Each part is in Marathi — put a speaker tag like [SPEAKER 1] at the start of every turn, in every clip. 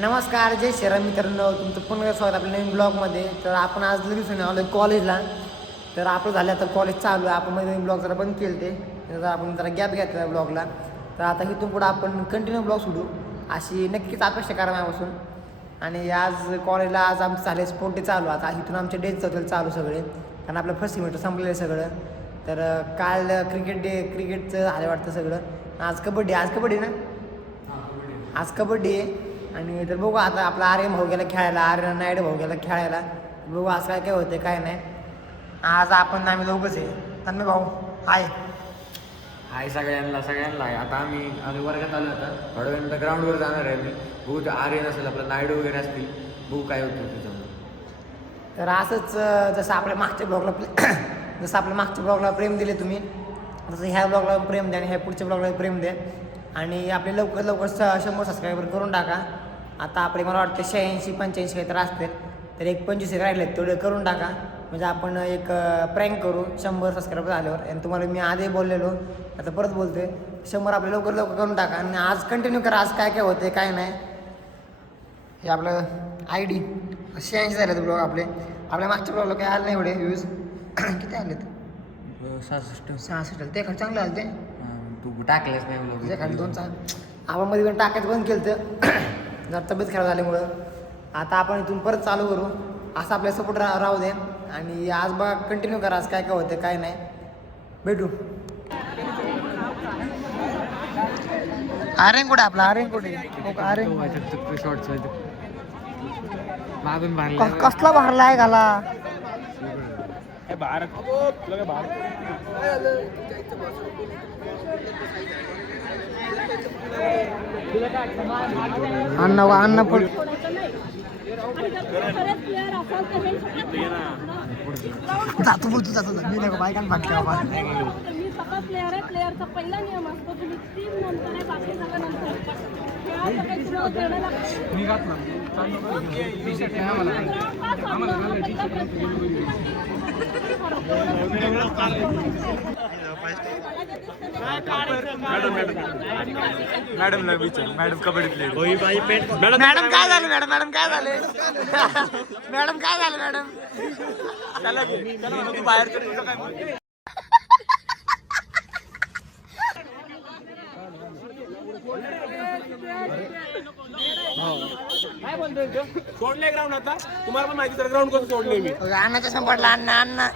[SPEAKER 1] नमस्कार जय श्रीराम मित्रांनो. तुमचं पुन्हा स्वागत आपल्या नवीन ब्लॉगमध्ये. तर आपण आज लगेच आलो कॉलेजला. तर आपलं झालं आता कॉलेज चालू आहे. आपण मध्ये ब्लॉग जरा बंद केले ते तर आपण जरा गॅप घेतला ब्लॉगला. तर आता इथून पुढं आपण कंटिन्यू ब्लॉग सोडू. अशी नक्कीच अपेक्षा करा माझ्यापासून. आणि आज कॉलेजला आज आमचं झाले स्पोर्ट डे चालू. आता इथून आमचे डेज होतील चालू सगळे. कारण आपलं फर्स्ट सेमिस्टर संपलेलं आहे सगळं. तर काल क्रिकेट डे क्रिकेटचं झालं वाटतं सगळं. आज कबड्डी आज कबड्डी ना? आज कबड्डी आहे. आणि तर बघू आता आपला आर्यन भाऊ गेला खेळायला आर्यन नायडू भाऊ गेला खेळायला. बघू आज काय काय होते काय नाही. आज आपण आम्ही दोघंच आहे. तन्मय भाऊ हाय
[SPEAKER 2] हाय सगळ्यांना सगळ्यांना. आहे आता आम्ही आम्ही वर्गात आलो आता. थोड्या वेळानंतर ग्राउंडवर जाणार आहे मी बघू ते आर्यन असेल आपलं नायडू वगैरे असतील. बघू काय होतं त्याच्यामध्ये
[SPEAKER 1] तर असंच अं, जसं आपल्या मागच्या ब्लॉगला जसं आपल्या मागच्या ब्लॉगला प्रेम दिले तुम्ही तसं ह्या ब्लॉगला प्रेम द्या आणि ह्या पुढच्या ब्लॉगला प्रेम द्या. आणि आपले लवकर लवकर स- शंभर सबस्क्रायबर करून टाका. आता आपले मला वाटतं शहाऐंशी पंच्याऐंशी काहीतरी असतील तर एक पंचवीस एक राहिले तेवढे करून टाका. म्हणजे आपण एक प्रँक करू शंभर सबस्क्रायबर झाल्यावर. आणि तुम्हाला मी आधी बोललेलो आता परत बोलतोय. शंभर आपले लवकर लवकर करून टाका. आणि आज कंटिन्यू करा. आज काय काय होते काय नाही. हे आपलं आय डी शहाऐंशी झाले ब्लॉग आपले. आपल्या मागच्या ब्लॉगला काही आले नाही एवढे व्ह्यूज किती आलेत?
[SPEAKER 2] सहासष्ट.
[SPEAKER 1] सहाशे ते चांगले आले ते.
[SPEAKER 2] तू टाकलेस नाही ब्लॉग
[SPEAKER 1] खाली दोन चांग आपण मध्ये पण टाकायचं बंद केलं तर जर तब्येत खराब झाल्यामुळं. आता आपण इथून परत चालू करू. असं आपल्या सपोर्ट रा राहू दे. आणि आज बघा कंटिन्यू करा. आज काय काय होतं काय नाही. भेटू. आर्यन कुठे आपला? आर्यन कुठे? हो का, आर्यन.
[SPEAKER 2] शॉर्ट्स मागून
[SPEAKER 1] क-
[SPEAKER 2] बांधले
[SPEAKER 1] कसला भरलाय घाला अन्न अन्न पण जातो बोलतो जातो मी नाही बायकांना भागते
[SPEAKER 3] स्वतः प्लेअर आहे प्लेअरचा पहिला नियम असतो तुम्ही टीम नंतर आहे बाकी सगळं नंतर. काही तुम्हाला प्रश्न.
[SPEAKER 2] मॅडमला विचार मॅडम कबड्डी प्लेअर
[SPEAKER 1] मॅडम काय झालं मॅडम? मॅडम काय झाले? मॅडम काय झालं मॅडम?
[SPEAKER 4] सोडले ग्राउंड आता. तुम्हाला पण माहिती तर ग्राउंड कसं सोडले मी.
[SPEAKER 1] अन्नाच्या संपडला अन्न अन्न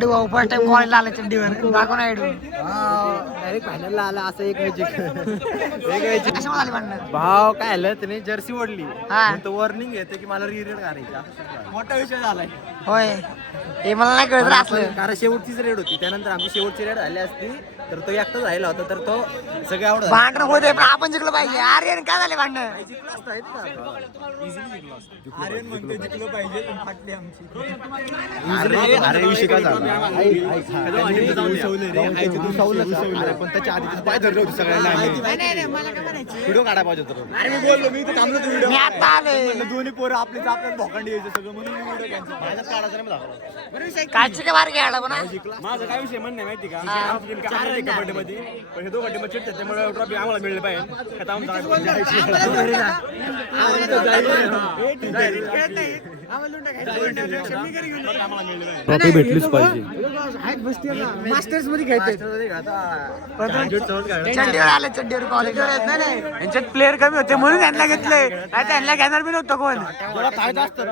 [SPEAKER 1] फर्स्ट टाइम कॉलेजला आला चड्डीवर.
[SPEAKER 5] डायरेक्ट फायनलला आला असं एक मॅजिक एक
[SPEAKER 1] कशामुळे आली भांडणं?
[SPEAKER 5] भाव काय आलं? त्याने जर्सी ओढली.
[SPEAKER 1] हा.
[SPEAKER 5] तो वॉर्निंग येते की मला रिरेड करायचा. मोठा विषय झालाय.
[SPEAKER 1] होय. हे मला नाही कळत रे असलं.
[SPEAKER 5] कारण शेवटचीच रेड होती. त्यानंतर आमची शेवटची रेड झाली असती. तर तो एकटाच राहिला होता तर तो सगळे आवडत
[SPEAKER 1] भांडण होते पण आपण जिंकलं पाहिजे. अरे काय झाले भांडण?
[SPEAKER 5] अरे विषय काय झाला? अरे पण त्याच्या आधी पाय धरले होते सगळ्यांना. व्हिडिओ काढा पाहिजे होता अरे मी बोललो मी थांबलो व्हिडिओ दोन्ही पोरं आपले आपल्याला भोकांडी यायचं सगळं म्हणून मी व्हिडिओ माझ्यात काढायचा नाही
[SPEAKER 1] काय बार घ्यायला पण?
[SPEAKER 4] माझं काय विषय म्हणणं माहिती का? कबड्डी मध्ये पण हे दोघं टीम चिडतात त्यामुळे ट्रॉफी आम्हाला मिळले पाहिजे. आता
[SPEAKER 5] ट्रॉफी भेटलीच पाहिजे.
[SPEAKER 1] मास्टर्समध्ये घ्यायचे चड्डीवर आले चड्डीवर कॉलेजवर येत नाही नाही. यांच्यात प्लेअर कमी होते म्हणून त्यांना घेतले नाही त्यांना घेणार बी नव्हतं कोण.
[SPEAKER 5] फायदा असतो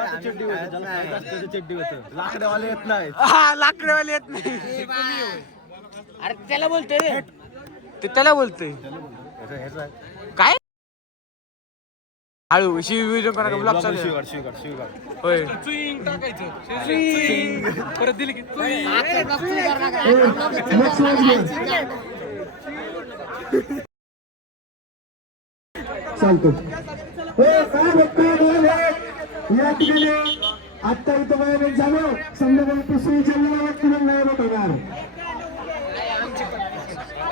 [SPEAKER 5] लाकडेवाले येत नाही
[SPEAKER 1] हा लाकडेवाले येत नाही. अरे त्याला बोलतोय रे. ते त्याला बोलतोय. काय? हळू शिव व्हिडिओ करा ब्लॉग चालू आहे.
[SPEAKER 5] शिवगाड शिवगाड शिवगाड
[SPEAKER 1] होय
[SPEAKER 6] चालतो हो काय बघतोय बोल हे. या ठिकाणी आता इथं वयोमित झालं. संध्याकाळी पुसरी जन्माला नाही होणार.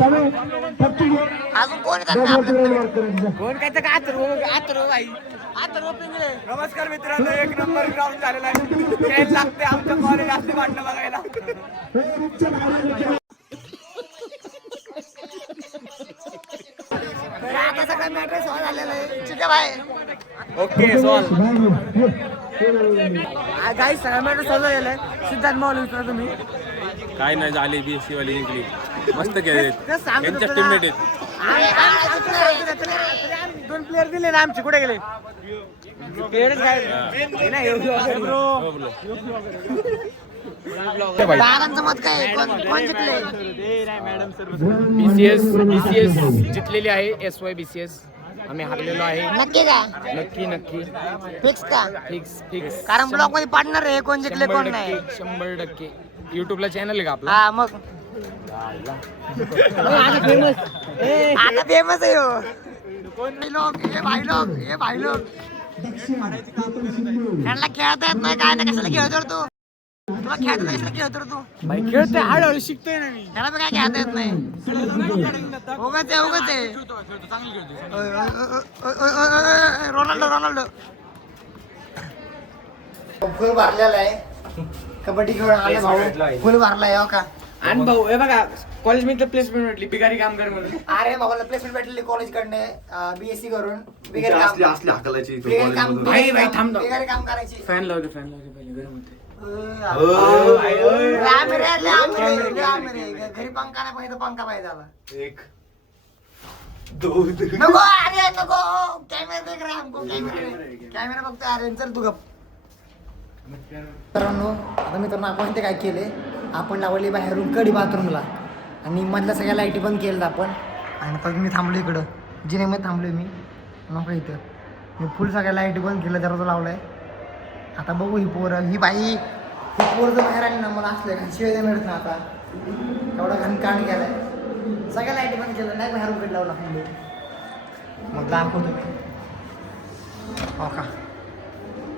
[SPEAKER 1] अजून कोण
[SPEAKER 2] कोण काय तर आतर आतर भाई आतर पिंगळे.
[SPEAKER 4] नमस्कार मित्रांनो एक नंबर ग्राउंड झालेला आहे. खेळ लागते आमचं कॉलेज असते वाटणं बघायला.
[SPEAKER 6] रिक्षा बाहेर
[SPEAKER 1] आता सगळं मॅटर सॉल्व झालेलं आहे. ठीक आहे
[SPEAKER 4] ओके सॉल
[SPEAKER 1] काही सगळं मॅटर सॉल्व झालेलं आहे. सिद्धार्थ माऊली विचारा तुम्ही.
[SPEAKER 7] काय नाही झाली बी एस सी वाली जिंकली. मस्त त्यांच्या
[SPEAKER 1] होतो
[SPEAKER 7] टीममेट. आहेत.
[SPEAKER 1] दोन प्लेअर दिले ना आमचे. कुठे गेले?
[SPEAKER 8] बीसीएस बीसीएस जिंकलेली आहे एस वाय बीसीएस आम्ही हारलेलो आहे.
[SPEAKER 1] नक्की का?
[SPEAKER 8] नक्की नक्की.
[SPEAKER 1] फिक्स का?
[SPEAKER 8] फिक्स फिक्स
[SPEAKER 1] कारण ब्लॉकमध्ये पार्टनर आहे. कोण जिंकले कोण नाही.
[SPEAKER 8] शंभर टक्के. युट्यूबला चॅनल आहे का आपला?
[SPEAKER 1] हा मग. आता फेमस आहे हो भाई लोक हे भाई लोक हे भाई लोक त्यांना खेळता येत नाही काय नाही कशाला खेळतो रे तू तुला खेळता नाही, कशाला खेळतो रे तू
[SPEAKER 2] भाई खेळते हळूहळू शिकतोय ना मी
[SPEAKER 1] त्याला पण काय खेळता येत नाही उगाच आहे उगाच आहे रोनाल्डो रोनाल्डो फुल भरलेला आहे कबड्डी खेळून आले भाऊ फुल भरलाय हो का
[SPEAKER 2] आणि भाऊ हे बघा कॉलेजमध्ये प्लेसमेंट भेटली बिगारी काम कर म्हणून
[SPEAKER 1] अरे भाऊला प्लेसमेंट भेटलेली कॉलेज कडने बीएससी करून बिगर
[SPEAKER 5] म्हणजे असली
[SPEAKER 1] काम
[SPEAKER 5] असली हाकलाची इथं
[SPEAKER 1] बिगर काम
[SPEAKER 5] कॉलेजमधून.
[SPEAKER 2] भाई, भाई,
[SPEAKER 1] बिगर
[SPEAKER 2] थांब
[SPEAKER 1] काम-
[SPEAKER 2] ना.
[SPEAKER 1] बिगर काम करायची
[SPEAKER 2] फॅन लावते फॅन लावते पहिले गरम होते.
[SPEAKER 1] घरी पंखा नाही पाहिजे तर पंखा पाहिजे त्याला
[SPEAKER 5] एक दोन
[SPEAKER 1] नको अरे नको कॅमेरा देख रहा है हमको कॅमेरा कॅमेरा बघतोय अरे चल तू गप मित्रांनो आता मित्रांनो आपण ते काय केले आपण लावली बाहेरून कडी बाथरूमला. आणि मधल्या सगळ्या लाईटी बंद केलं आपण. आणि आता मी थांबलो इकडं. जिनेमध्ये थांबलो मी. नको इथं. मी फुल सगळ्या लाईटी बंद केलं दरवाजा लावलाय. आता बघू ही पोरं. ही बाई ही पोर जर बाहेर आली ना मला असलं का शिवाय मिळत ना आता. एवढा घन कांड आहे सगळ्या लाईटी बंद केलं नाही बाहेर उघड लावला मग दाखवतो मी. हो का?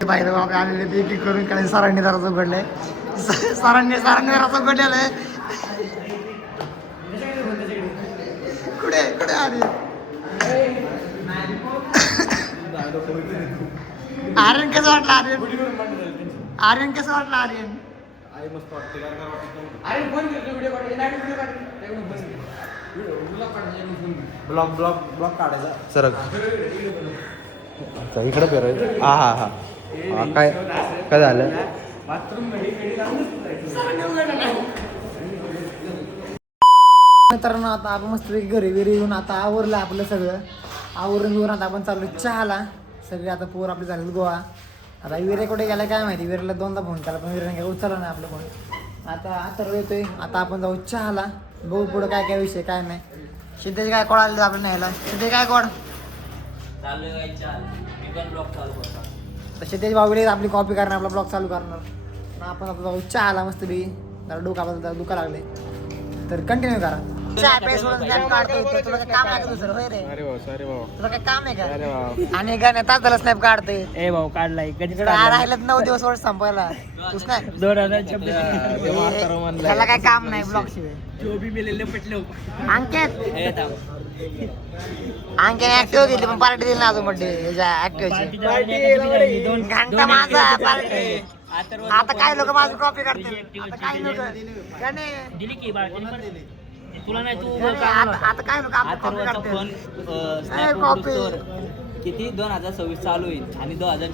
[SPEAKER 1] ते बाहेर आलेले ते एक करून काय सरांनी दरवाजा उघडलंय. आहे सरांनी सरांनी दराचं उघडलेलं आहे कुठे कुठे आले आर्यन? कसं वाटलं आर्यन? आर्यन कसं वाटलं आर्यन?
[SPEAKER 5] ब्लॉक ब्लॉक ब्लॉक काढायचा. सरक. इकडे फिरायचं हा हा हा. हा, काय काय झालं?
[SPEAKER 1] मित्रांनो आता आपण मस्त घरी घरी येऊन आता आवरलं आपलं सगळं. आवरून घेऊन आता आपण चाललो चहाला. सगळे आता पोर आपले झाले गोवा. आता विरे कुठे गेला काय माहिती? विरेला दोनदा फोन केला पण विरेने काय उचलला नाही आपलं फोन आता आता येतोय. आता आपण जाऊ चहाला. बघू पुढं काय काय विषय काय नाही. सिद्धेश काय कोण आले आपलं न्यायला. सिद्धेश काय कोण तर सिद्धेश भाऊ आपली कॉपी करणार आपला ब्लॉग चालू करणार. ना आपण आता जाऊ चहाला मस्त बी. जरा डोका आपल्याला दुखा लागले तर कंटिन्यू करा. चहा
[SPEAKER 8] भाऊ भाऊ भाऊ
[SPEAKER 1] आणि तासाला स्नॅप काढतोय.
[SPEAKER 2] ए भाऊ काढलाय.
[SPEAKER 1] राहिलं नऊ दिवस वर्ष संपायला
[SPEAKER 2] दोन हजार
[SPEAKER 1] त्याला काय काम नाही ब्लॉग शिवाय. अंकेत. अंकेने ऍक्टिव्ह घेतली पण पार्टी दिली ना अजून बड्डे ऍक्टिव्हची घंटा माझा पार्टी. आता काही लोक माझी कॉपी करतील. आता काही लोक
[SPEAKER 9] दिली की तुला नाही तू
[SPEAKER 1] आता काही लोक आपली कॉपी करतील. कॉपी
[SPEAKER 9] किती? दोन हजार सव्वीस चालू होईल. आणि दोन हजार